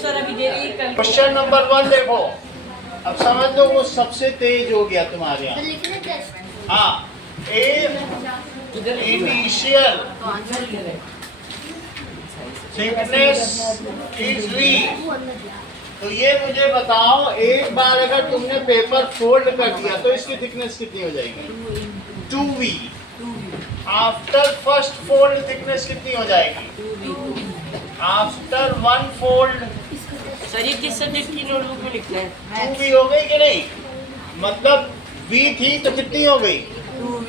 Sir अभी दे रही कल। क्वेश्चन नंबर 1 देखो, अब समझ लो वो सबसे तेज हो गया तुम्हारे यहाँ। हाँ, इनिशियल थिकनेस इज वी। तो ये मुझे बताओ, एक बार अगर तुमने पेपर फोल्ड कर दिया तो इसकी थिकनेस कितनी हो जाएगी? 2v। After first fold thickness कितनी हो जाएगी? आफ्टर वन फोल्ड सर ये किस सब्जेक्ट की नोटबुक में लिखना है? 2v हो गई कि नहीं? मतलब v थी तो कितनी हो गई? 2v।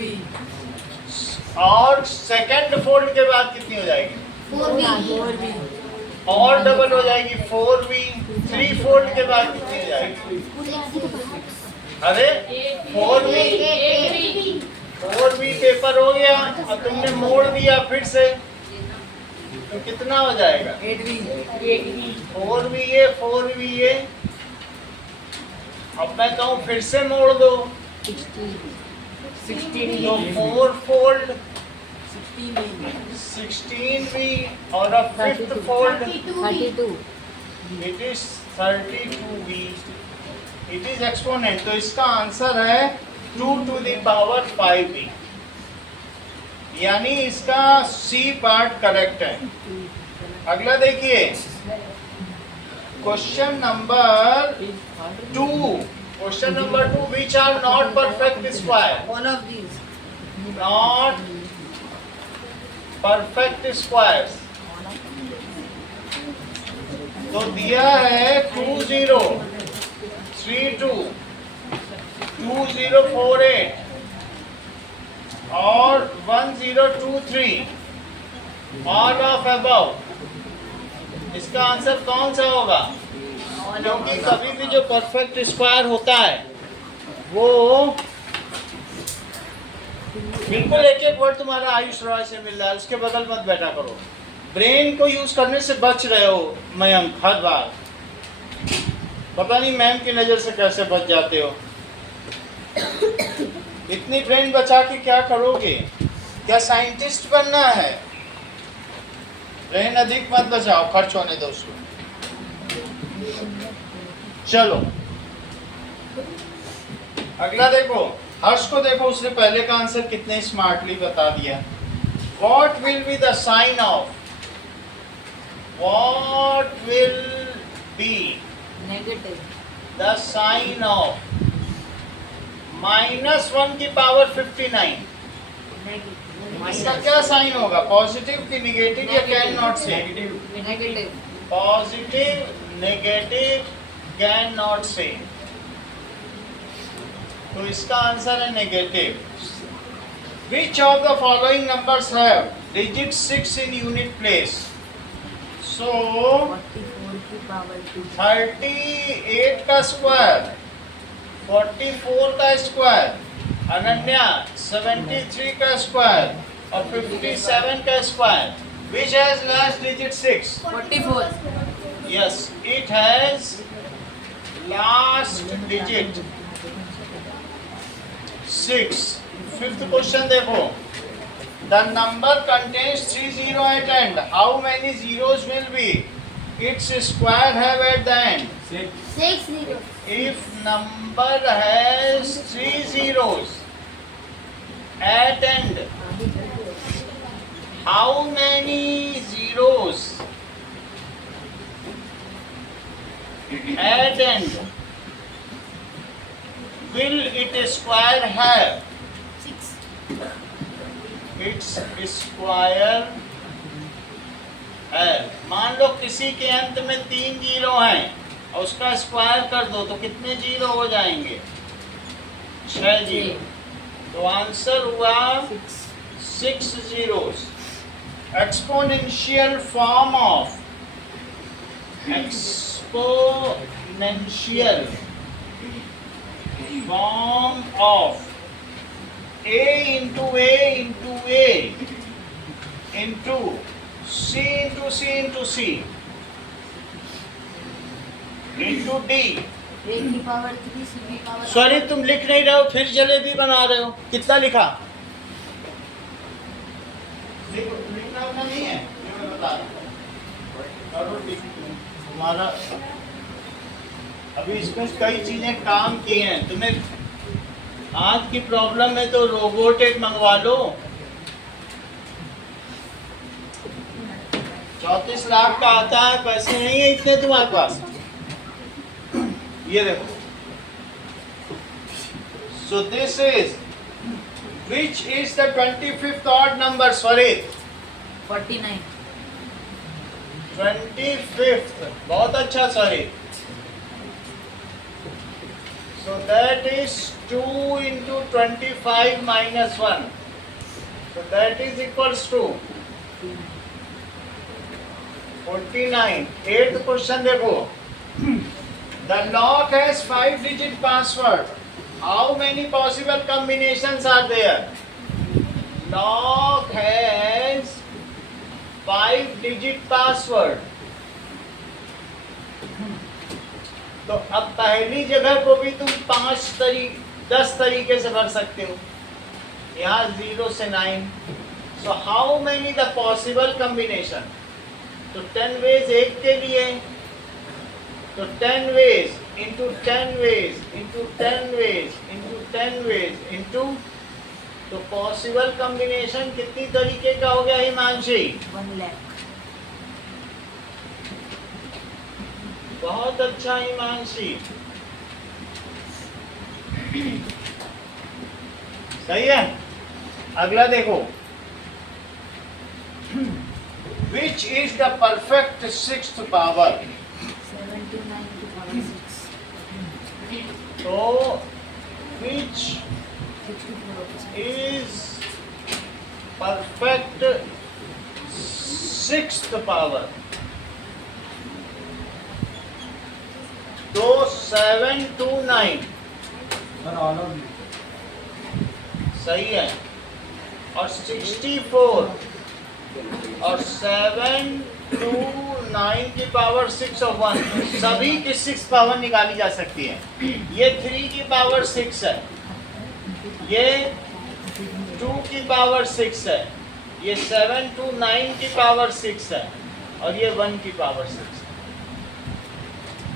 और सेकंड फोल्ड के बाद कितनी हो जाएगी? 4v। और डबल हो जाएगी 4v। 3 फोल्ड के बाद कितनी हो जाएगी? अरे 4v पेपर हो गया, अब तुमने मोड़ दिया फिर से तो कितना हो जाएगा? 8v। 4v ये 4v ये। अब मैं कहूँ फिर से मोड़ दो 16 तो 4 फोल्ड 16v। 16v और अब fifth fold 32। It is 32v। It is exponent, तो इसका आंसर है 2 to the power 5v। यानी इसका सी पार्ट करेक्ट है। अगला देखिए, question number 2। Question number 2, which are not perfect square? One of these. Not perfect squares. तो दिया है 2 0 3 2 2 0 4 8 और 1 0 2 3। All of above. इसका आंसर कौन सा होगा? क्योंकि कभी भी जो परफेक्ट स्क्वायर होता है वो बिल्कुल एक एक वर्ड तुम्हारा आयुष रॉय से मिल रहा है, उसके बगल मत बैठा करो। ब्रेन को यूज करने से बच रहे हो मयंक हर बार। पता नहीं मैम की नज़र से कैसे बच जाते हो। इतनी ब्रेन बचा के क्या करोगे? क्या साइंटिस्ट बनना है? ब्रेन अधिक मत बचाओ, खर्च होने दो उसको। चलो अगला देखो, हर्ष को देखो, उसने पहले का आंसर कितने स्मार्टली बता दिया। What will be the sign of? What will be Negative. the sign of -1 की पावर 59? इसका क्या साइन होगा? पॉजिटिव की नेगेटिव या कैन नॉट से? Negative. Positive negative can not से। तो इसका आंसर है negative. Which of the following numbers have digit 6 in unit place? So 44 की पावर 2. 38 का स्क्वायर, 44 का स्क्वायर, अनन्या 73 का स्क्वायर और 57 का square. Which has last digit 6? 44. Yes, it has last digit 6. Fifth question देखो, the number contains 3 0 at end. How many zeros will be its square have at the end? 6 0. If number has 3 zeros at end, how many zeros at end will it square have? 6. Its square है। मान लो किसी के अंत में 3 zero हैं और उसका square कर दो तो कितने जीरो हो जाएंगे? 6 जीरो। तो आंसर हुआ 6 zeros. Exponential form of a into a into a into c into c into c into d। 8 की पावर 3 C की पावर। सॉरी तुम लिख नहीं रहे हो, फिर जलेबी बना रहे हो। कितना लिखा? लिखना उतना नहीं है जो मैं बता रहा हूँ। करो ठीक तुम्हारा। अभी इसमें कई चीजें काम की हैं, तुम्हें आज की प्रॉब्लम है तो रोबोटेक मंगवा लो। 34 लाख का आता है, पैसे नहीं है इतने तुम्हारे पास। ये देखो, so this is, which is the 25th odd number, Swarit? 49. 25th, बहुत अच्छा Swarit. So that is 2 into 25 minus 1. So that is equals to 49. 8th question देखो. The lock has 5-digit password. How many possible combinations are there? Lock has 5-digit password. तो अब पहली जगह को भी तुम 10 तरीके से भर सकते हो। यहाँ 0 से 9। So how many the possible combination? तो 10 ways 1 के लिए, तो 10 ways into 10 ways into 10 ways into 10 ways into, तो पॉसिबल कॉम्बिनेशन कितनी तरीके का हो गया हिमांशी? 1 lakh. बहुत अच्छा हिमांशी, सही है। अगला देखो, which is the perfect 6th power? 79 to power 6. तो which 64. is perfect 6th power? तो 7 to 9 सही है, और 64 और 7 to 9 की पावर 6 और 1, सभी की 6 पावर निकाली जा सकती है। ये 3 की पावर 6 है, ये 2 की पावर 6 है, ये 7 to 9 की पावर 6 है, और ये 1 की पावर 6 है।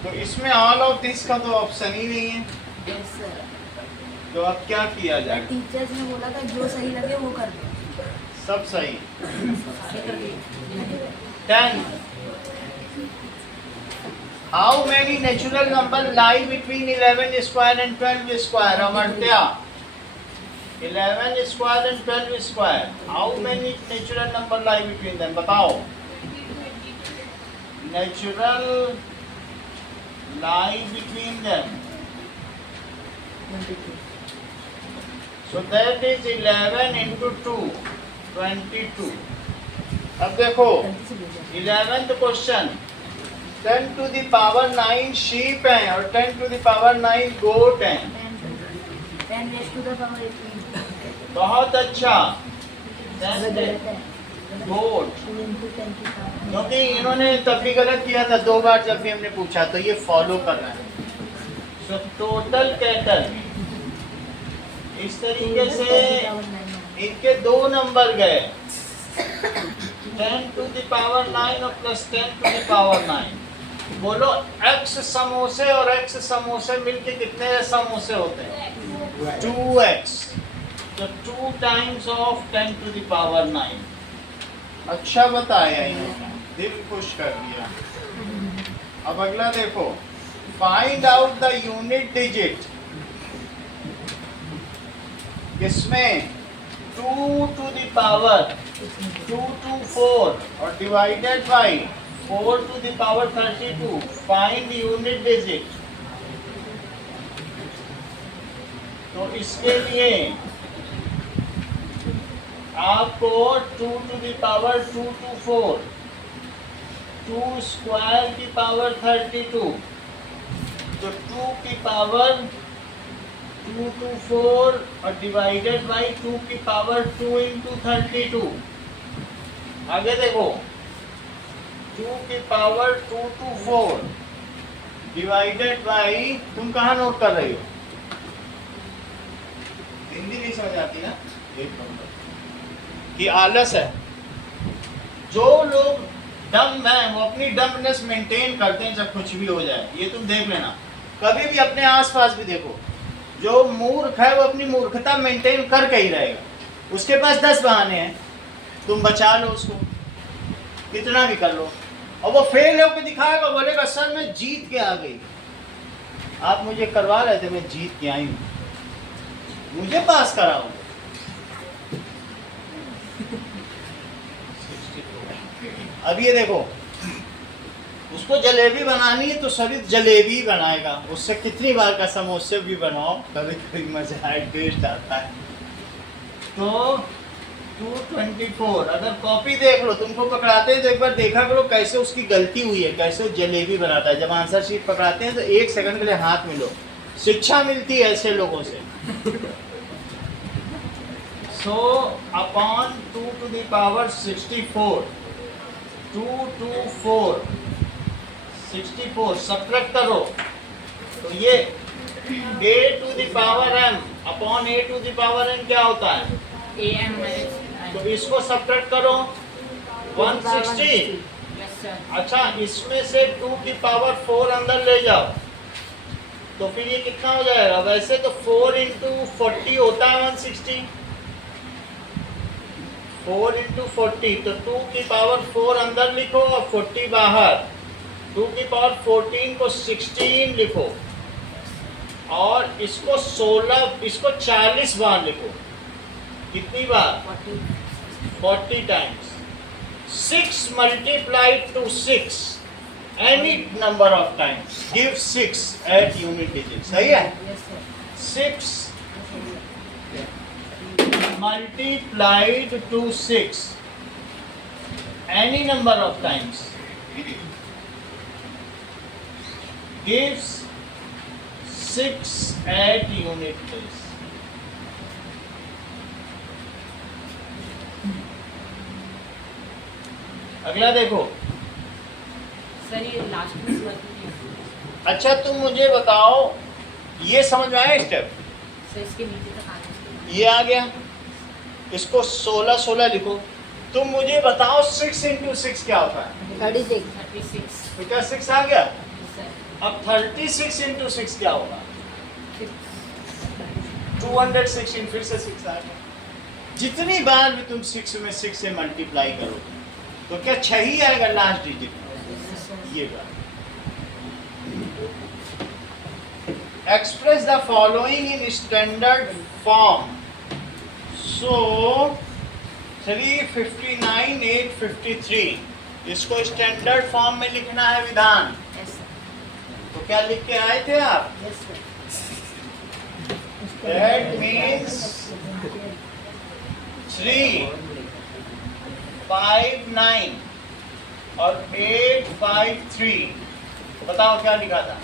तो इसमें ऑल ऑफ दिस का तो ऑप्शन ही नहीं है। Yes sir. तो अब क्या किया जाए? टीचर्स ने बोला था जो सही लगे वो कर दो. सब सही। सारे कर दिए. 10. How many natural number lie between 11 square and 12 square? Amartya. 11 square and 12 square. How many natural number lie between them? बताओ। Natural lie between them. 22. So that is 11 into 2, 22. अब देखो 11th question, 10 to the power 9 sheep हैं और 10 to the power 9 goat हैं। 10 raised to the power 18. बहुत अच्छा, 10 गलत है. goat, 2 into 10 की power. क्योंकि इन्होंने तब भी गलत किया था 2 बार जब भी हमने पूछा, तो ये फॉलो कर रहा है। So total cattle, इस तरीके से इनके 2 नंबर गए, 10 to the power 9 और प्लस 10 to the power 9। बोलो x समोसे और x समोसे मिलके कितने समोसे होते हैं? 2x। तो 2 times of 10 to the power 9। अच्छा बताया इन्होंने, दिल खुश कर दिया। अब अगला देखो, find out the unit digit. किसमें? 2 to the power 2 to 4 और divided by 4 to the power 32। Find unit digit. तो इसके लिए आपको 2 to the power 2 to 4, 2 square की पावर 32, तो 2 की पावर 2 to 4 और डिवाइडेड बाई 2 की पावर 2 into 32। आगे देखो, 2 की पावर 2 to 4 डिवाइडेड बाई, तुम कहाँ नोट कर रही हो? हिंदी नहीं समझ आती ना, एक नंबर कि आलस है। जो लोग डम है, वो अपनी डम्बनेस मेंटेन करते हैं, चाहे कुछ भी हो जाए। ये तुम देख लेना, कभी भी अपने आसपास भी देखो, जो मूर्ख है वो अपनी मूर्खता मेंटेन करके ही रहेगा। उसके पास 10 बहाने हैं, तुम बचा लो उसको, कितना भी कर लो, और वो फेल होकर दिखाएगा, बोलेगा सर मैं जीत के आ गई, आप मुझे करवा रहे थे, मैं जीत के आई हूँ, मुझे पास कराओ। अब ये देखो, उसको जलेबी बनानी है तो सरित जलेबी बनाएगा, उससे कितनी बार का समोसे भी बनाओ, कभी कभी मजा है, टेस्ट आता है। तो 224, अगर कॉपी देख लो, तुमको पकड़ाते हैं तो एक बार देखा करो कैसे उसकी गलती हुई है, कैसे वो जलेबी बनाता है। जब आंसर शीट पकड़ाते हैं तो 1 सेकंड के लिए हाथ मिलो, शिक्षा मिलती है ऐसे लोगों से। So upon 2 to the power 64, 2 to 4 64 subtract करो, तो ये a to the power m upon a to the power n क्या होता है? AM तो इसको सब्ट्रैक्ट करो, 160। Yes sir. अच्छा, इसमें से 2 की पावर 4 अंदर ले जाओ, तो फिर ये कितना हो जाएगा? वैसे तो 4 into 40 होता है 160, 4 into 40, तो 2 की पावर 4 अंदर लिखो और 40 बाहर, 2 की पावर 14 को 16 लिखो, और इसको 16, इसको 40 बार लिखो। कितनी बार? 40 times. 6 multiplied to 6, any number of times give 6 at unit digit, सही है? Yes, sir. 6 multiplied to 6 any number of times gives 6 at unit place. अगला देखो। सर ये लास्ट में समझ नहीं आता। अच्छा तुम मुझे बताओ, ये समझ में आया स्टेप? सर इसके नीचे तक आना ये आ गया, इसको 16 16 लिखो। तुम मुझे बताओ 6 into 6 क्या होता है? 36. 36 तो क्या 6 आ गया? सर। अब 36 into 6 क्या होगा? 216, फिर से 6 आ गया। जितनी बार भी तुम 6 में 6 से मल्टीप्लाई करो तो क्या 6 ही आएगा लास्ट डिजिट? ये बात। Express the following in standard form. So 359 853 इसको स्टैंडर्ड फॉर्म में लिखना है विधान। Yes sir. तो क्या लिख के आए थे आप? Yes, sir. That means 3 5 9 और 8 5 3। बताओ क्या लिखा था?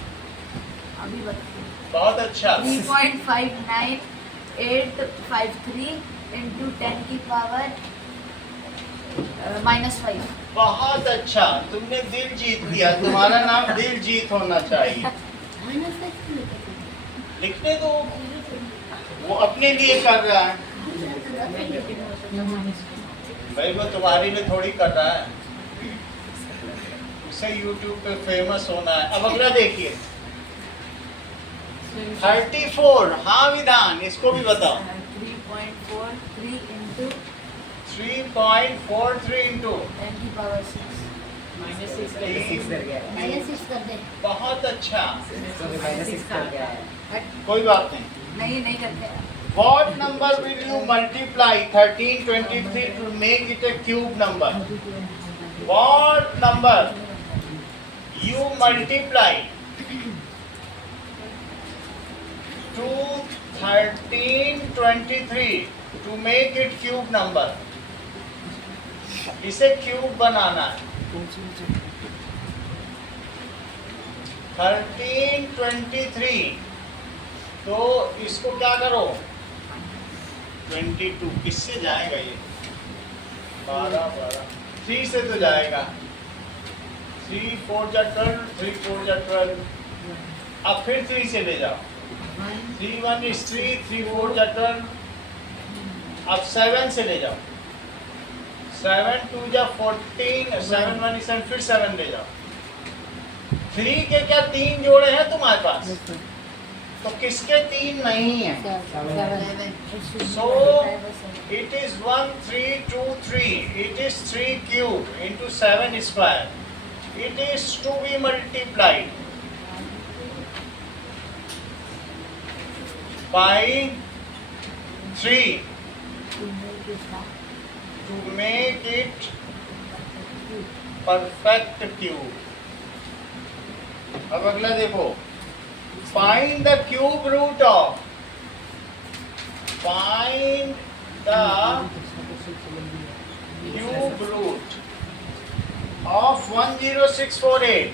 अभी बताइए. बहुत अच्छा। 3.59 853 into 10 की पावर -5. बहुत अच्छा, तुमने दिल जीत लिया। तुम्हारा नाम दिल जीत होना चाहिए। लिखने दो, वो अपने लिए कर रहा है भाई, वो तुम्हारे लिए थोड़ी कर रहा है, उसे YouTube पे फेमस होना है। अब अगला देखिए 34। हाँ विधान, इसको भी बताओ। 3.43 into 3.43 into 10 की पावर 6. -6 -6 कर दे. बहुत अच्छा, -6 का आ गया। कोई बात नहीं। नहीं करते. What number will you multiply 1323 to make it a cube number? What number you multiply to 1323 to make it cube number? इसे क्यूब बनाना है। 1323 तो इसको क्या करो? 22 किससे जाएगा ये? 12 3 से तो जाएगा। 3 4 जा 12, 3 4 जा 12। अब फिर 3 से ले जाओ। 3 1 is 3, 3 4 जा 12। अब 7 से ले जाओ। 7 2 जा 14, 7 1 7, फिर 7 ले जाओ। 3 के क्या 3 जोड़े हैं तुम्हारे पास? तो किसके 3 नहीं है? So it is 1 3 2 3. It is 3 cube into 7 square. It is to be multiplied by 3 to make it perfect cube. अब अगला देखो, find the cube root of, find the cube root of 10648.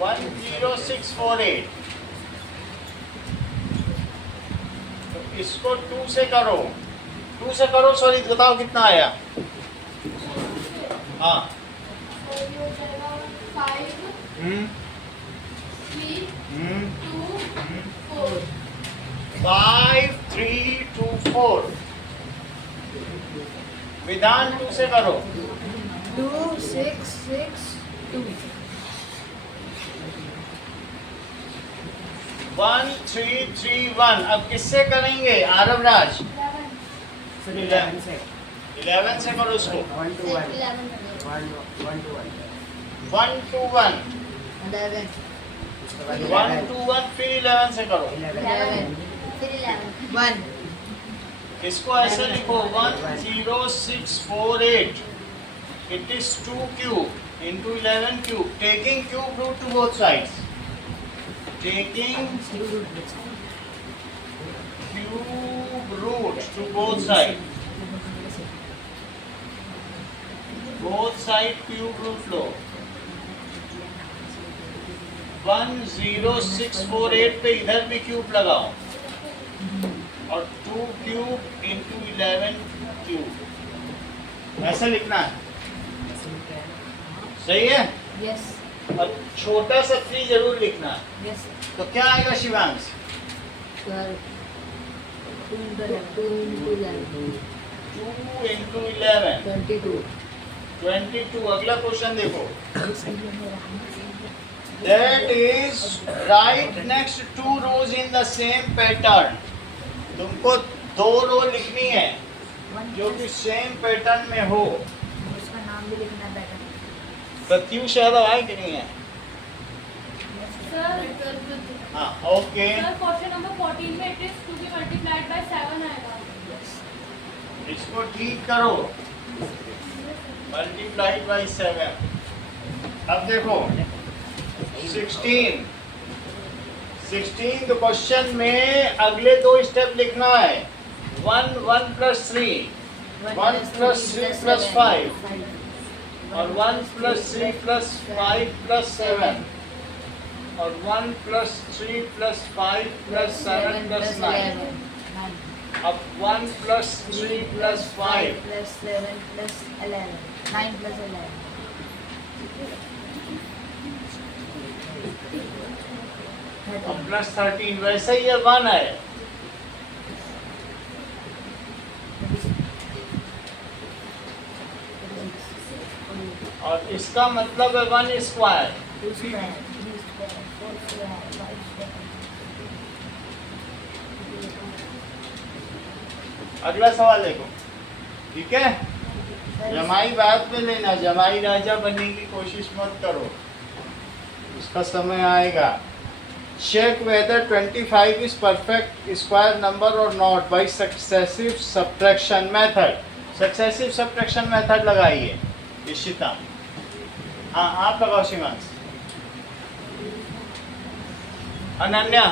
10648. तो इसको 2 से करो, 2 से करो, सॉरी बताओ कितना आया? हाँ, 5 3 2 4. विधान 2 से करो। 2 6 6 2. 1 3 3 1. अब किससे करेंगे आरव राज? 11 से। 11 से करो उसको। 1 to 1 11 1 to 1, फिर 11 से करो। 11 फिर 11 1. इसको ऐसे लिखो 10648. It is 2 cube into 11 cube. Taking cube root to both sides. Taking cube root to both sides. Both side cube root लो। 10648 पे इधर भी क्यूब लगाओ और 2 क्यूब इंटू 11 क्यूब, ऐसा लिखना है। सही है? Yes. और छोटा सा 3 जरूर लिखना है। Yes. तो क्या आएगा शिवांश? 12 2 into 11 2 into 11 22. 22। अगला क्वेश्चन देखो, that is write next 2 rows in the same pattern. तुमको 2 रो लिखनी है जो कि सेम पैटर्न में हो। उसका नाम भी लिखना बेटर। प्रत्युष यादव है कि नहीं है? सर हाँ, ओके। क्वेश्चन नंबर 14 में it is to be multiplied by 7 आएगा। इसको ठीक करो, मल्टीप्लाइड बाई 7। अब देखो 16 तो क्वेश्चन में अगले 2 स्टेप लिखना है। 1 1 प्लस 3, 1 प्लस 3 प्लस 5 और 1 प्लस 3 प्लस 5 प्लस 7 और 1 प्लस 3 प्लस 5 प्लस 7 प्लस 9। अब 1 plus 3 plus 5 plus 7 plus 11 9 plus 11 और प्लस 13, वैसे ही ये 1 है। और इसका मतलब है 1 square. 2 square 3 square 4 square 5 square। अगला सवाल देखो, ठीक है? जमाई बाद में लेना, जमाई राजा बनने की कोशिश मत करो, उसका समय आएगा। Check whether 25 is perfect square number और not by successive subtraction method. Successive subtraction method लगाइए इशिता। हाँ, आप लगाओ Shivansh. Ananya,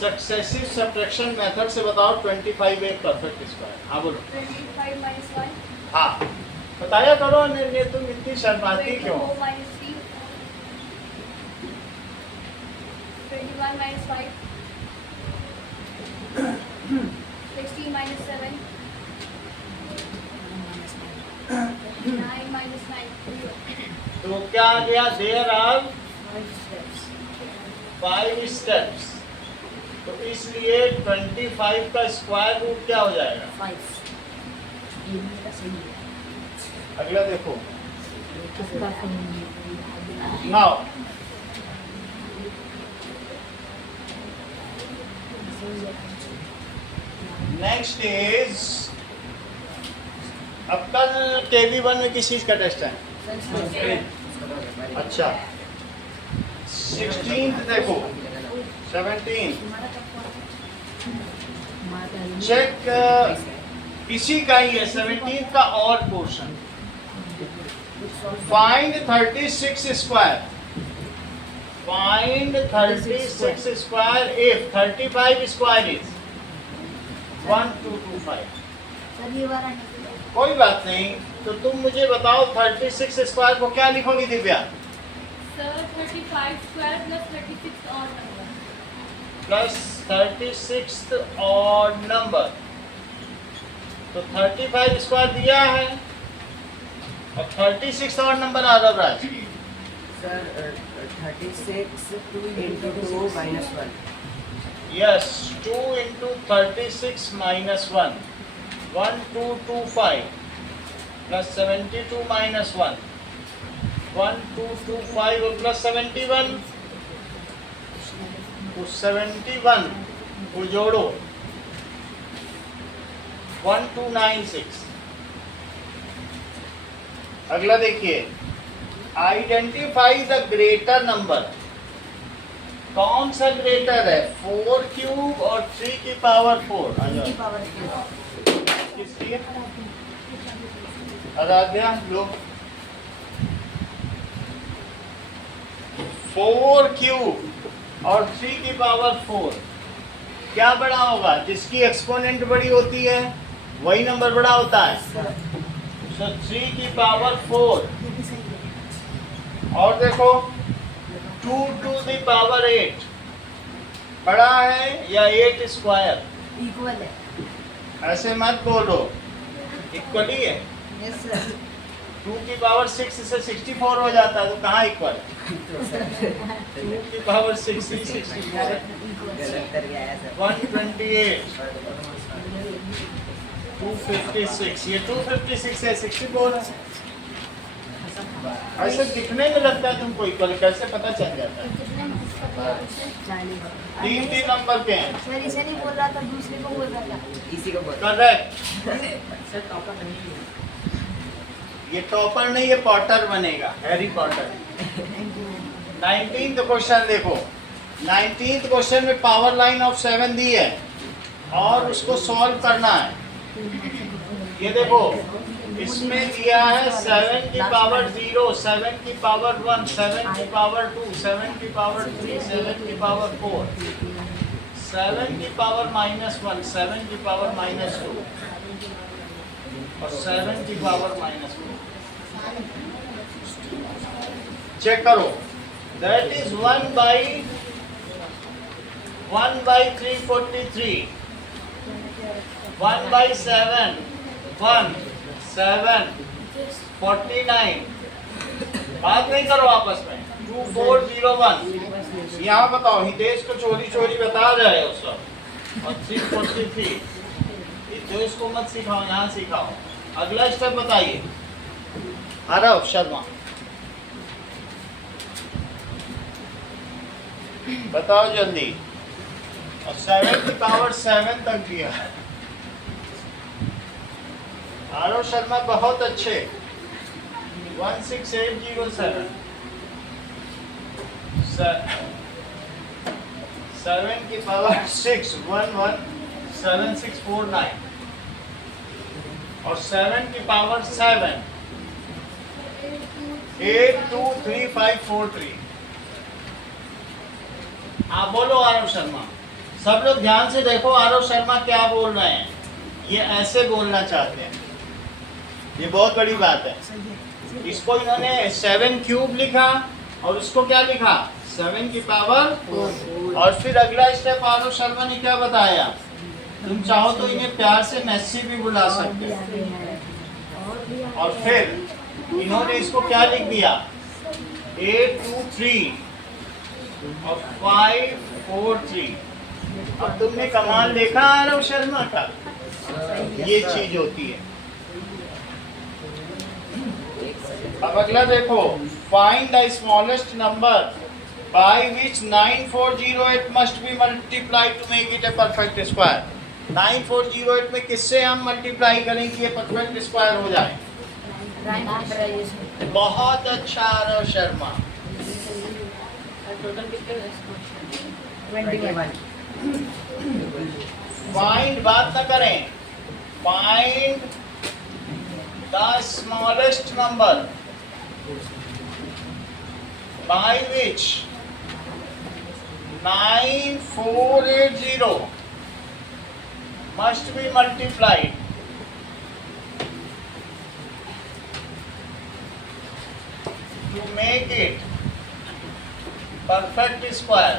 successive subtraction method से बताओ 25 एक परफेक्ट स्क्वायर। हाँ बोलो। 25 minus 1 हाँ बताया करो निर्णय, तुम इतनी शर्माती क्यों? 24 minus 3 21 minus 5 16 minus 7 9 minus 9। तो क्या आ गया? There are 5 steps 5 steps. तो इसलिए 25 का स्क्वायर रूट क्या हो जाएगा? 5 ये मेरा सही है। अगला देखो नाउ नेक्स्ट इज, अब कल KV1 में किस चीज का टेस्ट है? अच्छा 16th देखो, 17 चेक, इसी का ही है 17 का और portion. Find 36 square, find 36 square if 35 square is 1225। Sir ये वाला नहीं। कोई बात नहीं, तो तुम मुझे बताओ 36 स्क्वायर को क्या लिखोगी Divya? Sir, 35 square plus 36 odd number. Plus 36 और नंबर, तो 35 स्क्वायर दिया है और 36 और नंबर आ रहा Raj. Sir 36 into 2 minus 1. Yes, 2 into 36 minus 1, 1225 plus 72 minus 1, 1225 और प्लस 71, उस 71 को जोड़ो 1296। अगला देखिए, आइडेंटिफाई द ग्रेटर नंबर। कौन सा ग्रेटर है, 4 क्यूब और 3 की पावर 4? की पावर 4। किसकी है? आराध्या लो। 4 क्यूब और 3 की पावर 4 क्या बड़ा होगा? जिसकी एक्सपोनेंट बड़ी होती है वही नंबर बड़ा होता है। सो 3 की पावर 4, ये भी सही है। और देखो 2 to the power 8 बड़ा है या 8 स्क्वायर? इक्वल है। ऐसे मत बोलो, इक्वल ही है। Yes sir. 2 की पावर 6 से 64 हो जाता है, तो कहाँ इक्वल? 2 की पावर 6 से 64, गलत कर गया है सर. 128, 256, ये 256 है, 64 है। ऐसे दिखने में लगता है तुमको इक्वल, कैसे पता चल जाता है? तीन नंबर के हैं। सर इसे नहीं बोल रहा था, दूसरे को बोल रहा था। इसी को बोल. करेक्ट। सर टॉपर नहीं है। ये टॉपर नहीं, ये पॉटर बनेगा, हैरी पॉटर। 19th क्वेश्चन देखो, 19th क्वेश्चन में पावर लाइन ऑफ 7 दी है और उसको सॉल्व करना है। ये देखो, इसमें दिया है 7 की पावर 0, 7 की पावर 1, 7 की पावर 2, 7 की पावर 3, 7 की पावर 4, 7 की पावर -1, 7 की पावर -2 और 7 की पावर -4। चेक करो, दैट इज 1 by 343, 1 by 7, 1, 7, 49। बात नहीं करो आपस में। 2401 यहाँ बताओ, हितेश को चोरी चोरी बता रहे हो सब। और 343 हितेश को मत सिखाओ, यहाँ सिखाओ। अगला स्टेप बताइए। आरव शर्मा बताओ जल्दी। और 7 की पावर 7 तक दिया। आरव शर्मा बहुत अच्छे। 16807, 7 की पावर 6, 117649 और 7 की पावर 7, 823543। आप बोलो आरव शर्मा। सब लोग ध्यान से देखो, आरव शर्मा क्या बोल रहे हैं। ये ऐसे बोलना चाहते हैं, ये बहुत बड़ी बात है। इसको इन्होंने 7 क्यूब लिखा और उसको क्या लिखा, 7 की पावर 4। और फिर अगला स्टेप आरव शर्मा ने क्या बताया, तुम चाहो तो इन्हें प्यार से मेस्सी भी बुला सकते हो। और फिर इन्होंने इसको क्या लिख दिया, 823 और 543। अब तुमने कमाल देखा आरव शर्मा का, ये चीज होती है। अब अगला देखो, find the smallest number by which 9408 must be multiply two make it a perfect square. 9408 में किससे हम मल्टीप्लाई करें कि ये परफेक्ट स्क्वायर हो जाए? बहुत अच्छा आरव शर्मा। टोटल कितने 21. फाइंड बात न करें, find the smallest number by which 9480 must be multiplied to make it perfect square।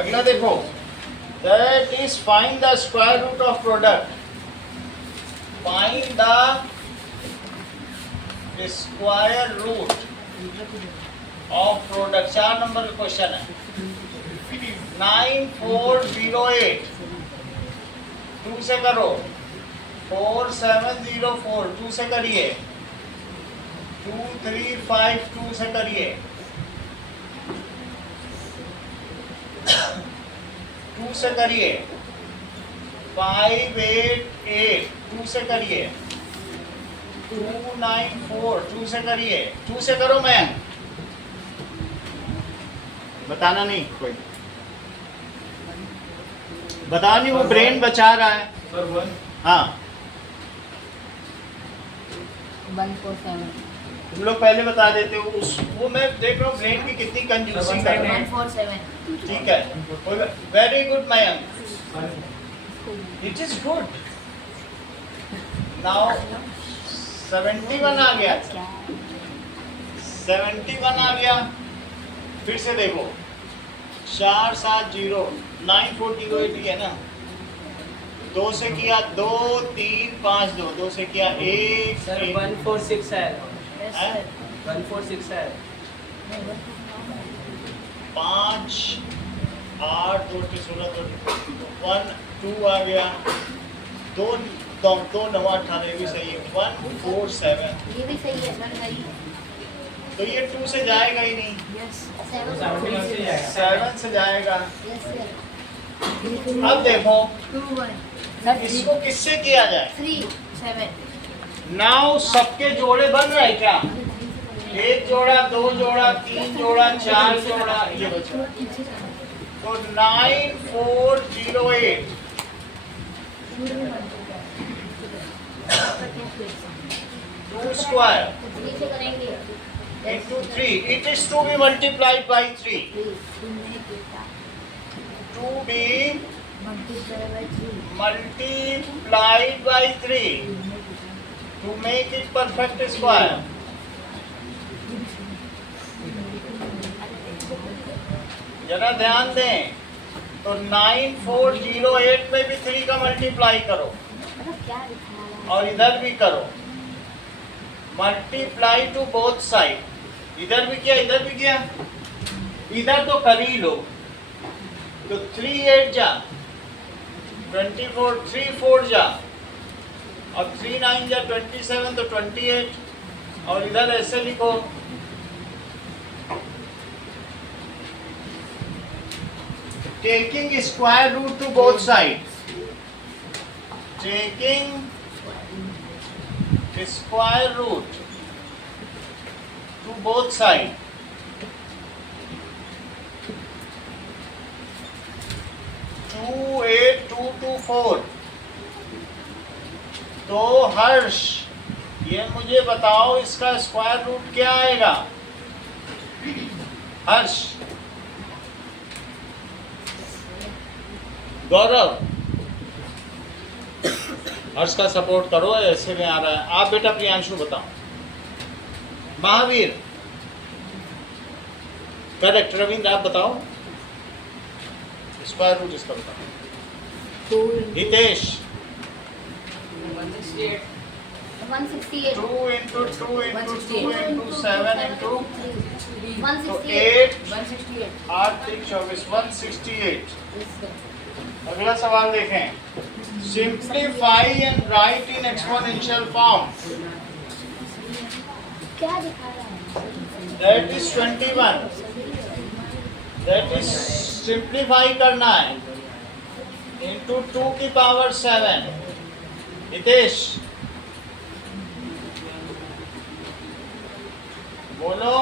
अगला देखो, that is find the square root of product। find the square root of product। 4 number का question है। 9408 2 से करो, 4704 2 से करिए, 2352 से करिए, 2 से करिए, 588 2 से करिए, 294 2 से करिए, 2 से करो। मैं बताना नहीं, कोई बता नहीं, वो ब्रेन बचा रहा है। सर 1 हाँ 147 तुम लोग पहले बता देते हो, उस वो मैं देख रहा हूँ ब्रेन की कितनी कंजूसी कर रहे हैं। 147 ठीक है, very good Mayank, it is good. Now 71 आ गया, 71 आ गया। फिर से देखो, 470 9408 है ना, 2 से किया 2 3 5 2, 2 से किया 1 सर 146 है, 146 है। 5 8 2 16 1 2 आ गया, 2 9 18 भी सही है, 147। ये भी सही है सर, सही है। तो ये 2 से जाएगा ही नहीं, यस 7 से जाएगा। Yes sir. अब देखो 2 1 इसको किससे किया जाए। 3 7 नाउ सबके जोड़े बन रहे हैं क्या? 1 जोड़ा 2 जोड़ा 3 जोड़ा 4 जोड़ा, ये बचा। तो 9408 2 स्क्वायर 3 से करेंगे into 3, it is to be multiplied by 3, to be multiplied by 3 to make it perfect square। जरा ध्यान दें, तो 9408 में भी 3 का मल्टीप्लाई करो और इधर भी करो, मल्टीप्लाई टू बोथ साइड। इधर भी किया, इधर भी किया, इधर तो कर ही लो। तो 3 8 जा 24, 3 4 जा, और 3 9 जा 27, तो 28, और इधर ऐसे लिखो, taking square root to both side, taking square root to both side. 28224। तो हर्ष, ये मुझे बताओ इसका स्क्वायर रूट क्या आएगा? हर्ष, गौरव, हर्ष का सपोर्ट करो, ऐसे में आ रहा है। आप बेटा प्रियांशु बताओ। महावीर, करेक्ट। रविंद्र आप बताओ स्क्वायर रूट इसका बताओ। Hitesh 168 168 2 into 2 into 2 into 7 into 168 8 168 8 3 24 168। Yes sir. अगला सवाल देखें, Simplify and write in exponential form. क्या दिखा रहा है? That is 21. That is simplify करना है. Into 2 की power 7. हितेश बोलो,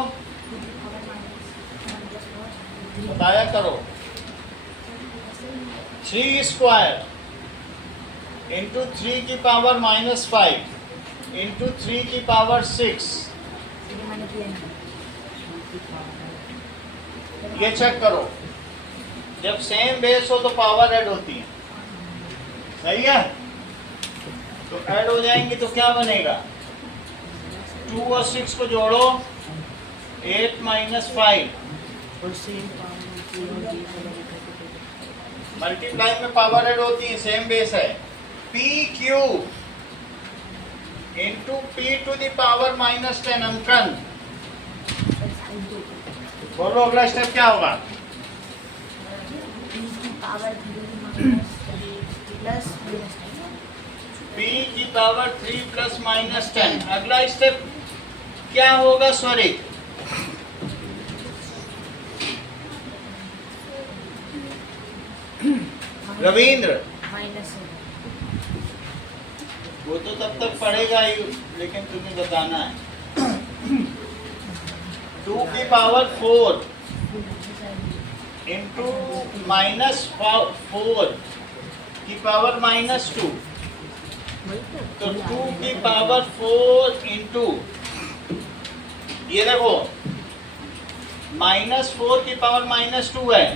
बताया करो. 3 स्क्वायर इंटू 3 की पावर -5 इंटू 3 की पावर 6. ये चेक करो, जब सेम बेस हो तो पावर ऐड होती है. सही है, तो ऐड हो जाएंगी तो क्या बनेगा? 2 और 6 को जोड़ो, 8 - 5. मल्टीप्लाई में पावर ऐड होती है, सेम बेस है. PQ into P to the power -10. Ankan बोलो, अगला स्टेप क्या होगा? P की पावर 3 प्लस -10. अगला स्टेप क्या होगा? सॉरी, रविंद्र, वो तो तब तक पढ़ेगा ही, लेकिन तुम्हें बताना है. 2 की पावर 4 इंटू -4 की पावर -2. तो 2 की पावर 4 इंटू, ये देखो -4 की पावर -2 है,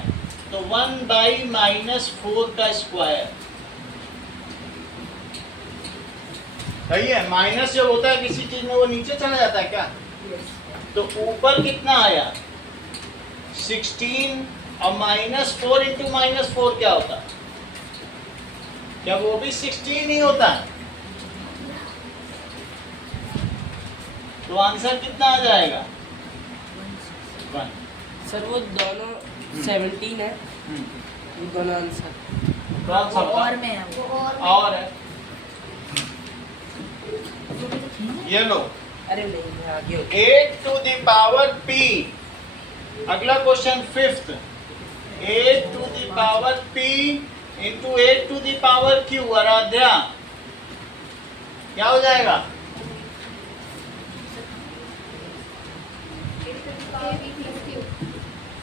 तो 1/-4 का स्क्वायर. सही है. माइनस जब होता है किसी चीज में, वो नीचे चला जाता है क्या? तो ऊपर कितना आया? 16. और -4 इंटू -4 क्या होता? क्या वो भी 16 ही होता है? तो आंसर कितना आ जाएगा? 1. सर वो दोनों 17 है, ये दोनों आंसर. कौन सा होगा? और में है वो। और है, ये लो, अरे नहीं, आगे 8 टू द पावर P. अगला question 5th. 8 to the power P into 8 to the power Q. Aaradhya क्या हो जाएगा?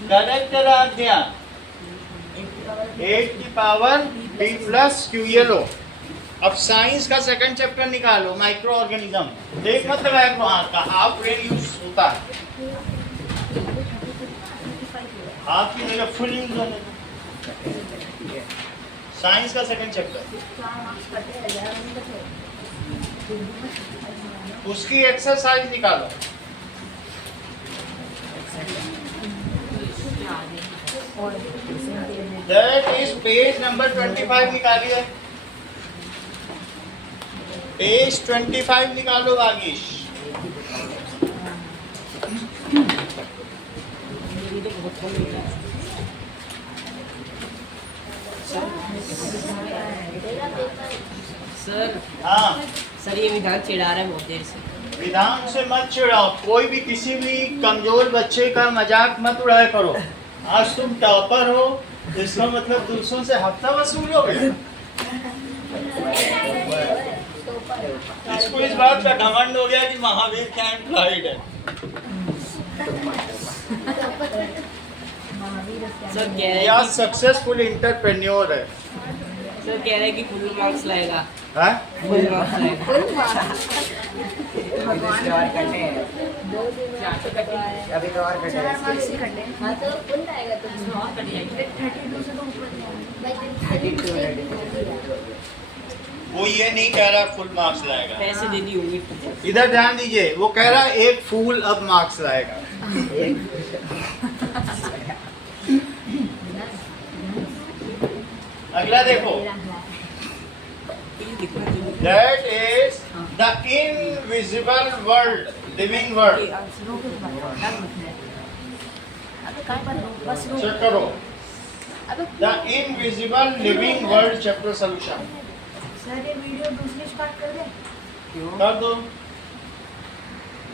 करेक्ट आराध्या. 8 की पावर P प्लस Q. ये लो. अब साइंस का सेकंड चैप्टर निकालो, माइक्रो ऑर्गेनिज्म. देख मत लगाया हाथ का, हाफ ब्रेन यूज होता है, हाफ की जगह फुल यूज होने दो. साइंस का सेकंड चैप्टर, उसकी एक्सरसाइज निकालो. दैट इज पेज नंबर 25 निकालिए. पेज 25 निकालो वागीश. सर. हाँ, सर ये विधान चिढ़ा रहा है बहुत देर से. विधान से मत चिढ़ाओ. कोई भी किसी भी कमजोर बच्चे का मजाक मत उड़ाया करो. आज तुम टॉपर हो, इसका मतलब दूसरों से हफ्ता वसूलोगे. इसको इस बात का घमंड हो गया कि महावीर क्या एम्प्लॉयड है. सर कह रहे या हैं कि सक्सेसफुल इंटरप्रेन्योर है. सर कह रहे हैं कि फुल मार्क्स लाएगा. हाँ? फुल मार्क्स लाएगा. अभी तो और कटे हैं। हाँ तो फुल आएगा तो 32 से तो ऊपर वो ये नहीं कह रहा फुल मार्क्स लाएगा. पैसे दे दी होंगी. इधर ध्यान दीजिए, वो कह रहा एक फूल अब मार्क्स लाएगा. अगला देखो. That is the invisible world, living world. Check करो. The invisible living world chapter solution. Sir ये वीडियो दूसरी स्टार्ट कर दे क्यों? कर दो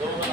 2 बना